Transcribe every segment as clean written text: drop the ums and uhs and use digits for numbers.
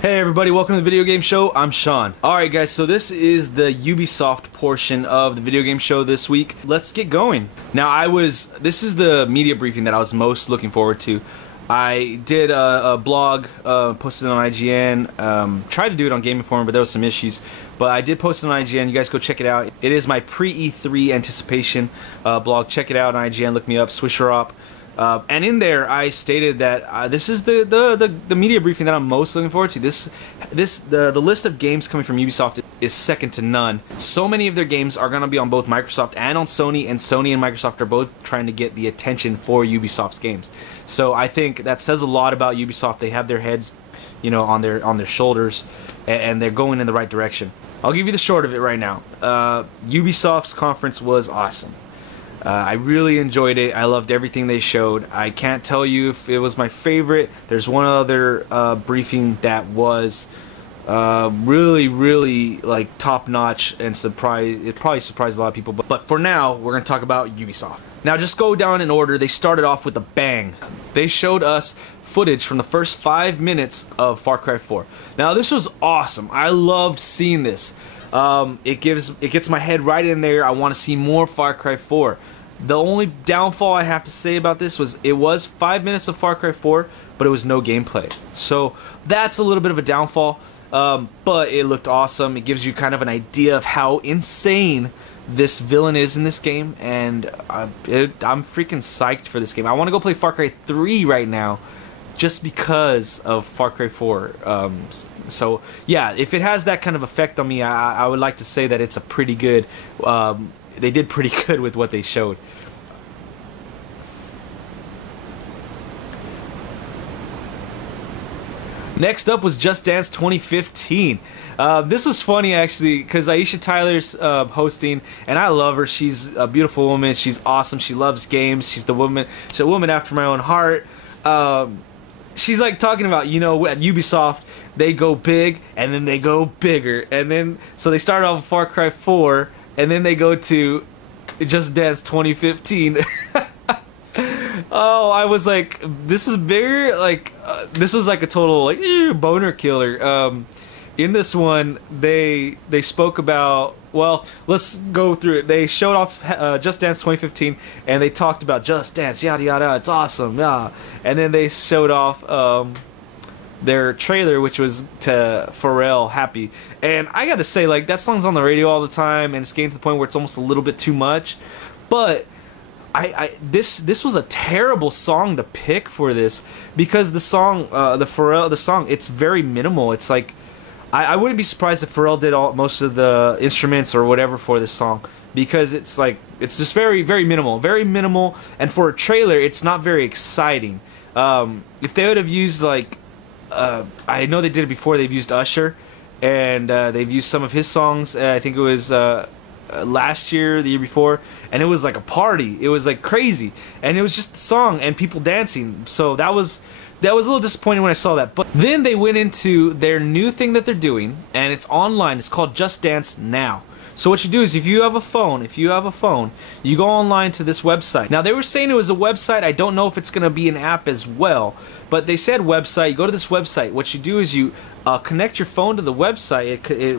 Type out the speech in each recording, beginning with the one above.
Hey everybody, welcome to the video game show. I'm Sean. Alright guys, so this is the Ubisoft portion of the video game show this week. Let's get going. Now this is the media briefing that I was most looking forward to. I did a blog, posted it on IGN, tried to do it on Game Informer, but there was some issues. But I did post it on IGN, you guys go check it out. It is my pre-E3 anticipation blog. Check it out on IGN, look me up, Swisherop. And in there, I stated that this is the media briefing that I'm most looking forward to. The list of games coming from Ubisoft is second to none. So many of their games are going to be on both Microsoft and on Sony, and Sony and Microsoft are both trying to get the attention for Ubisoft's games. So I think that says a lot about Ubisoft. They have their heads, you know, on their shoulders, and they're going in the right direction. I'll give you the short of it right now. Ubisoft's conference was awesome. I really enjoyed it. I loved everything they showed. I can't tell you if it was my favorite. There's one other briefing that was really like top-notch and it probably surprised a lot of people. But for now, we're going to talk about Ubisoft. Now just go down in order. They started off with a bang. They showed us footage from the first 5 minutes of Far Cry 4. Now this was awesome. I loved seeing this. It gets my head right in there. I want to see more Far Cry 4. The only downfall I have to say about this was it was 5 minutes of Far Cry 4, but it was no gameplay. So that's a little bit of a downfall, but it looked awesome. It gives you kind of an idea of how insane this villain is in this game, and I'm freaking psyched for this game. I want to go play Far Cry 3 right now, just because of Far Cry 4. So yeah, if it has that kind of effect on me, I would like to say that it's a pretty good, they did pretty good with what they showed. Next up was Just Dance 2015. This was funny actually, because Aisha Tyler's hosting, and I love her. She's a beautiful woman. She's awesome. She loves games. She's a woman after my own heart. She's like talking about, you know, at Ubisoft they go big and then they go bigger, and then so they started off with Far Cry 4 and then they go to Just Dance 2015. Oh, I was like, this is bigger. Like this was like a total like boner killer. In this one they spoke about, well, let's go through it. They showed off Just Dance 2015, and they talked about Just Dance, yada yada, it's awesome, yeah. And then they showed off their trailer, which was to Pharrell, Happy. And I gotta say, like, that song's on the radio all the time, and it's getting to the point where it's almost a little bit too much. But this was a terrible song to pick for this, because the song, the song, it's very minimal. It's like, I wouldn't be surprised if Pharrell did most of the instruments or whatever for this song, because it's like, it's just very minimal, and for a trailer it's not very exciting. If they would have used like, I know they did it before, they've used Usher, and they've used some of his songs, I think it was last year, the year before, and it was like a party. It was like crazy, and it was just the song and people dancing, so that was a little disappointing when I saw that. But then they went into their new thing that they're doing, and it's online. It's called Just Dance Now. So what you do is, if you have a phone, you go online to this website. Now they were saying it was a website. I don't know if it's going to be an app as well, but they said website. You go to this website. What you do is you connect your phone to the website. It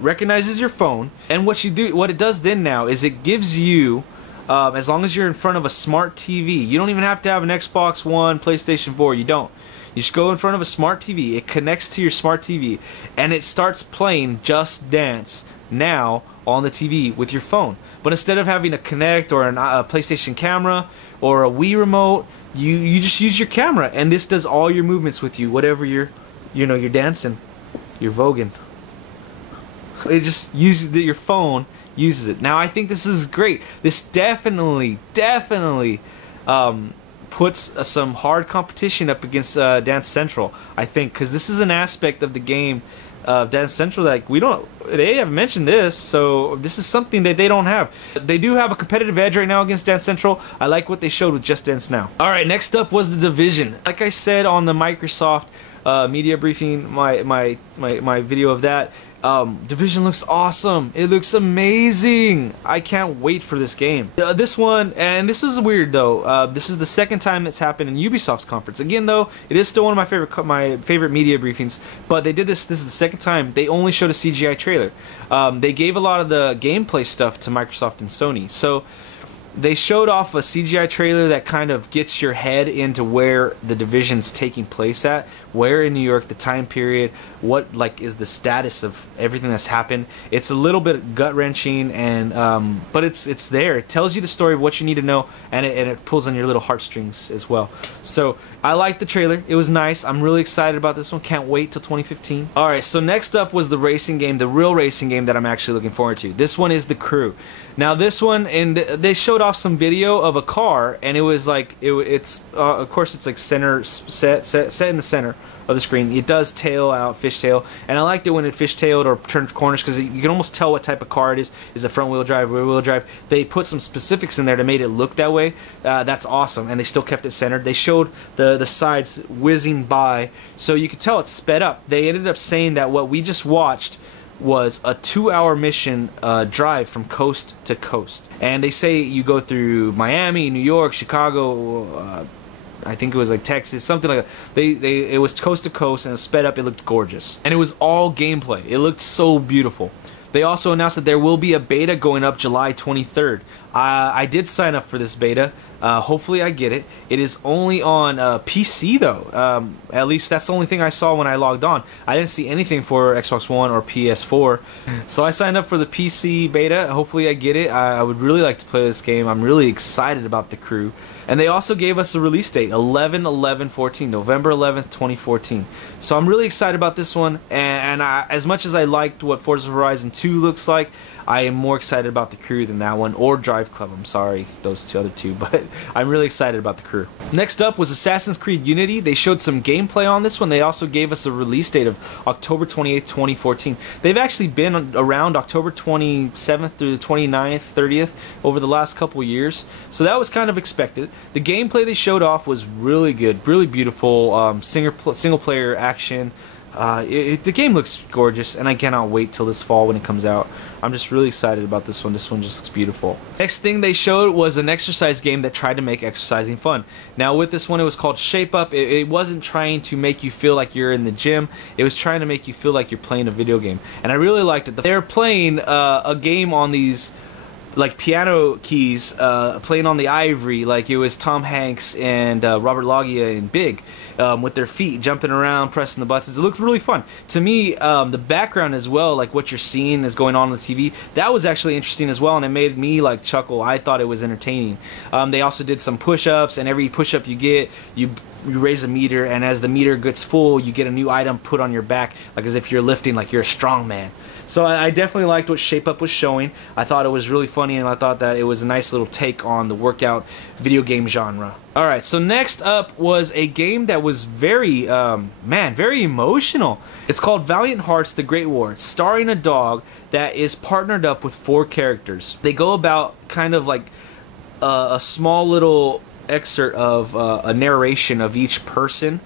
recognizes your phone, and what it does then now is it gives you, as long as you're in front of a smart TV, you don't even have to have an Xbox One, PlayStation 4, you don't. You just go in front of a smart TV, it connects to your smart TV, and it starts playing Just Dance Now on the TV with your phone. But instead of having a Kinect or a PlayStation camera or a Wii remote, you just use your camera, and this does all your movements with you, whatever you're dancing, you're voguing. It just uses your phone. Uses it. Now I think this is great. This definitely puts some hard competition up against Dance Central, I think, because this is an aspect of the game of Dance Central that they haven't mentioned this, so this is something that they don't have. They do have a competitive edge right now against Dance Central. I like what they showed with Just Dance Now. Alright, next up was The Division. Like I said on the Microsoft media briefing, my video of that. Division looks awesome. It looks amazing. I can't wait for this game. This one, and this is weird though. This is the second time it's happened in Ubisoft's conference. Again though, it is still one of my favorite media briefings. But they did this. This is the second time they only showed a CGI trailer. They gave a lot of the gameplay stuff to Microsoft and Sony. So they showed off a CGI trailer that kind of gets your head into where the Division's taking place at, where in New York, the time period, what like is the status of everything that's happened. It's a little bit gut-wrenching, and but it's there. It tells you the story of what you need to know, and it pulls on your little heartstrings as well. So I liked the trailer. It was nice. I'm really excited about this one. Can't wait till 2015. Alright, so next up was the racing game, the real racing game that I'm actually looking forward to. This one is The Crew. Now this one, and they showed off some video of a car, and it was like it's of course it's like center set in the center of the screen. It does tail out, fishtail, and I liked it when it fishtailed or turned corners because you can almost tell what type of car it is. Is it front wheel drive, rear wheel drive? They put some specifics in there to make it look that way. That's awesome, and they still kept it centered. They showed the sides whizzing by, so you could tell it's sped up. They ended up saying that what we just watched was a 2-hour mission drive from coast to coast, and they say you go through Miami, New York, Chicago, I think it was like Texas, something like that. It was coast to coast, and it was sped up. It looked gorgeous, and it was all gameplay. It looked so beautiful. They also announced that there will be a beta going up July 23rd. I did sign up for this beta. Hopefully I get it. It is only on PC though. At least that's the only thing I saw when I logged on. I didn't see anything for Xbox One or PS4. So I signed up for the PC beta. Hopefully I get it. I would really like to play this game. I'm really excited about The Crew. And they also gave us a release date, 11/11/14, November 11th, 2014. So I'm really excited about this one. And as much as I liked what Forza Horizon 2 looks like, I am more excited about The Crew than that one, or Drive Club. I'm sorry, those other two, but I'm really excited about The Crew. Next up was Assassin's Creed Unity. They showed some gameplay on this one. They also gave us a release date of October 28th, 2014. They've actually been around October 27th through the 29th, 30th over the last couple years, so that was kind of expected. The gameplay they showed off was really good, really beautiful, single player action. The game looks gorgeous, and I cannot wait till this fall when it comes out. I'm just really excited about this one. This one just looks beautiful. Next thing they showed was an exercise game that tried to make exercising fun. Now with this one, it was called Shape Up. It wasn't trying to make you feel like you're in the gym. It was trying to make you feel like you're playing a video game, and I really liked it. They're playing a game on these like piano keys, playing on the ivory, like it was Tom Hanks and Robert Loggia in Big, with their feet jumping around, pressing the buttons. It looked really fun. To me, the background as well, like what you're seeing is going on the TV, that was actually interesting as well, and it made me like chuckle. I thought it was entertaining. They also did some push-ups, and every push-up you get, you raise a meter, and as the meter gets full, you get a new item put on your back, like as if you're lifting, like you're a strong man. So I definitely liked what Shape Up was showing. I thought it was really funny, and I thought that it was a nice little take on the workout video game genre. Alright, so next up was a game that was very, very emotional. It's called Valiant Hearts: The Great War. It's starring a dog that is partnered up with 4 characters. They go about kind of like a small little excerpt of a narration of each person,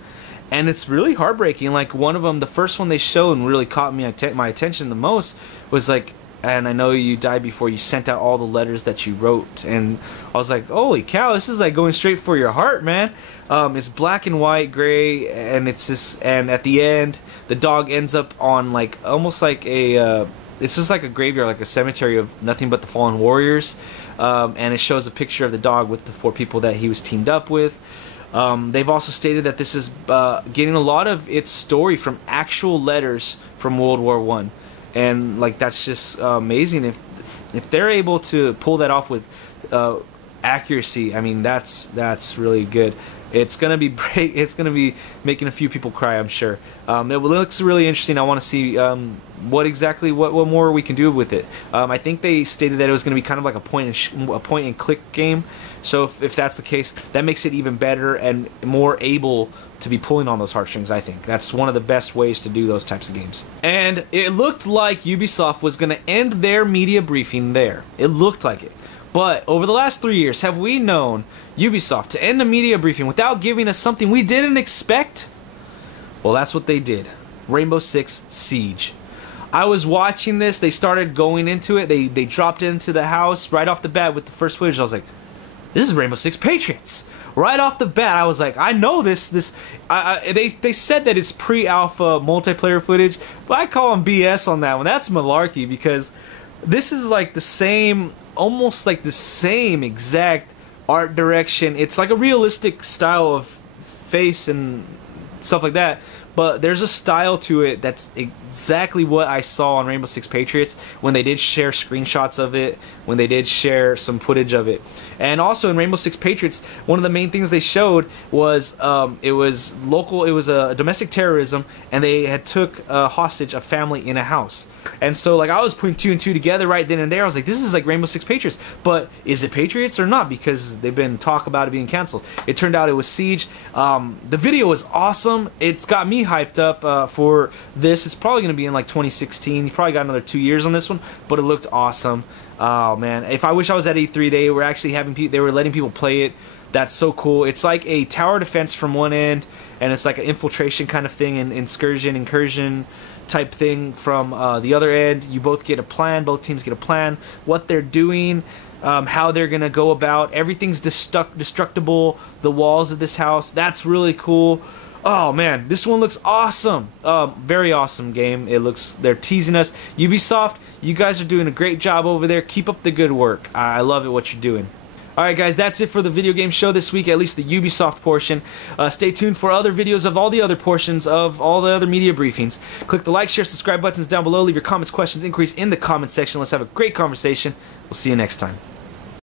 and it's really heartbreaking. Like one of them, the first one they showed and really caught me my attention the most was like, and I know you died before you sent out all the letters that you wrote, and I was like, holy cow, this is like going straight for your heart, man. It's black and white, gray, and it's just, and at the end the dog ends up on like almost like a it's just like a graveyard, like a cemetery of nothing but the fallen warriors, and it shows a picture of the dog with the 4 people that he was teamed up with. They've also stated that this is getting a lot of its story from actual letters from World War I, and like that's just amazing. If they're able to pull that off with accuracy, I mean that's really good. It's gonna be it's gonna be making a few people cry, I'm sure. It looks really interesting. I want to see what more we can do with it. I think they stated that it was gonna be kind of like a point and click game. So if that's the case, that makes it even better and more able to be pulling on those heartstrings. I think that's one of the best ways to do those types of games. And it looked like Ubisoft was gonna end their media briefing there. It looked like it. But over the last 3 years, have we known Ubisoft to end a media briefing without giving us something we didn't expect? Well, that's what they did. Rainbow Six Siege. I was watching this. They started going into it. They dropped into the house right off the bat with the first footage. I was like, this is Rainbow Six Patriots. Right off the bat, I was like, I know this. They said that it's pre-alpha multiplayer footage, but I call them BS on that one. That's malarkey, because this is like the same, almost like the same exact art direction. It's like a realistic style of face and stuff like that, but there's a style to it that's exactly what I saw on Rainbow Six Patriots when they did share screenshots of it, when they did share some footage of it. And also in Rainbow Six Patriots, one of the main things they showed was it was a domestic terrorism, and they had took hostage a family in a house. And so like I was putting 2 and 2 together right then and there. I was like, this is like Rainbow Six Patriots, but is it Patriots or not? Because they've been talk about it being canceled. It turned out it was Siege. The video was awesome. It's got me hyped up for this. It's probably going to be in like 2016. You probably got another 2 years on this one, but it looked awesome. Oh man, if I wish I was at E3, they were actually they were letting people play it. That's so cool. It's like a tower defense from one end, and it's like an infiltration kind of thing, and incursion type thing from the other end. You both get a plan, both teams get a plan, what they're doing, how they're gonna go about. Everything's destructible. The walls of this house, that's really cool. Oh man, this one looks awesome. Very awesome game. They're teasing us. Ubisoft, you guys are doing a great job over there. Keep up the good work. I love it what you're doing. Alright guys, that's it for the video game show this week, at least the Ubisoft portion. Stay tuned for other videos of all the other portions of all the other media briefings. Click the like, share, subscribe buttons down below. Leave your comments, questions, inquiries in the comment section. Let's have a great conversation. We'll see you next time.